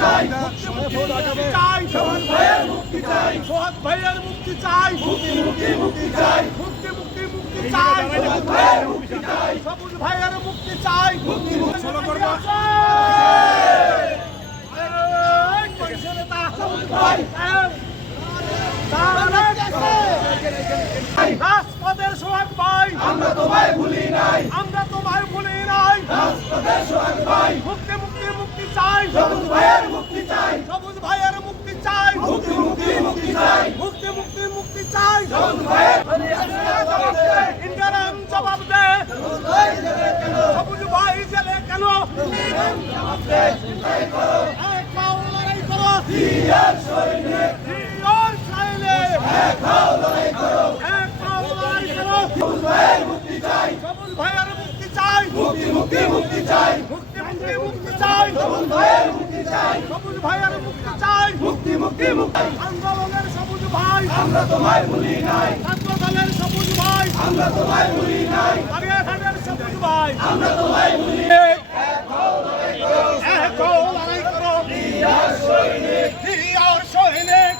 চাই, সোহাগ ভাইয়ের মুক্তি চাই, সোহাগ ভাইয়ের মুক্তি চাই, মুক্তি মুক্তি মুক্তি চাই, মুক্তি মুক্তি মুক্তি চাই, সোহাগ ভাইয়ের মুক্তি চাই, সবুজ ভাইয়ের মুক্তি চাই, মুক্তি মুক্তি ষোলো করবো ভাই রাজপথের সোহাগ ভাই, আমরা তোমায় ভুলি নাই, আমরা তোমায় ভুলি নাই, রাজপথের সোহাগ ভাই, মুক্তি মুক্তি মুক্তি চাই, সবুজ ভাইয়ের মুক্তি চাই, সবুজ ভাইয়ের মুক্তি চাই, মুক্তি মুক্তি মুক্তি চাই, মুক্তি মুক্তি মুক্তি চাই, সবুজ ভাইয়ের ইন্দিরাম জবাব দে, সবুজ ভাই জেলে কেন, এক পাও লড়াই করো, জিয়ার সৈনিক, জিয়ার চাইলে, এক হও লড়াই করো, এক পাও লড়াই করো, সবুজ ভাইয়ের মুক্তি চাই, সবুজ ভাইয়ের মুক্তি চাই, মুক্তি মুক্তি মুক্তি চাই, মুক্তি মুক্তি মুক্তি চাই, সবুজ ভাইয়ের মুক্তি চাই, সবুজ ভাইয়ের মুক্তি চাই, মুক্তি মুক্তি মুক্তি, আন্দোলনের সবুজ ভাই, আমরা তোমায় ভুলি নাই, ছাত্র দলের সবুজ ভাই, আমরা তোমায় ভুলি নাই, বাগেরহাটের সবুজ ভাই, আমরা তোমায় ভুলি এক হও লড়াই করো, জিয়ার সৈনিক, জিয়ার সৈনিক,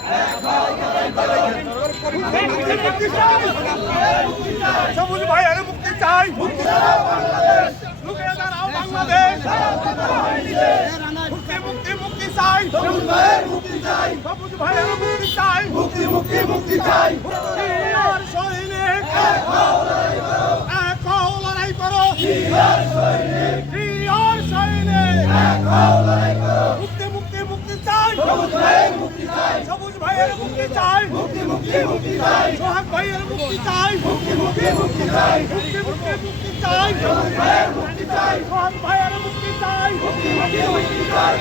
সবুজ ভাইয়ের মুক্তি চাই, মুক্তি দাও বাংলাদেশ, লুকিয়ে দাঁড়াও বাংলাদেশ, বাংলাদেশ, মুক্তি মুক্তি মুক্তি চাই, সবুজ ভাইয়ের মুক্তি চাই, সবুজ ভাইয়ের মুক্তি চাই, মুক্তি মুক্তি মুক্তি চাই, জিয়ার সৈনিক, এক হও লড়াই করো, এক হও লড়াই করো, জিয়ার সৈনিক, জিয়ার সৈনিক, এক হও লড়াই করো, মুক্তি মুক্তি মুক্তি চাই, সবুজ ভাইয়ের মুক্তি চাই, সবুজ ভাইয়ের মুক্তি চাই, মুক্তি মুক্তি মুক্তি চাই, সোহাগ ভাইয়ের মুক্তি চাই, মুক্তি মুক্তি মুক্তি চাই, মুক্তি মুক্তি মুক্তি চাই, সবুজ ভাইয়ের মুক্তি চাই, সোহাগ ভাইয়ের মুক্তি চাই, মুক্তি মুক্তি মুক্তি চাই।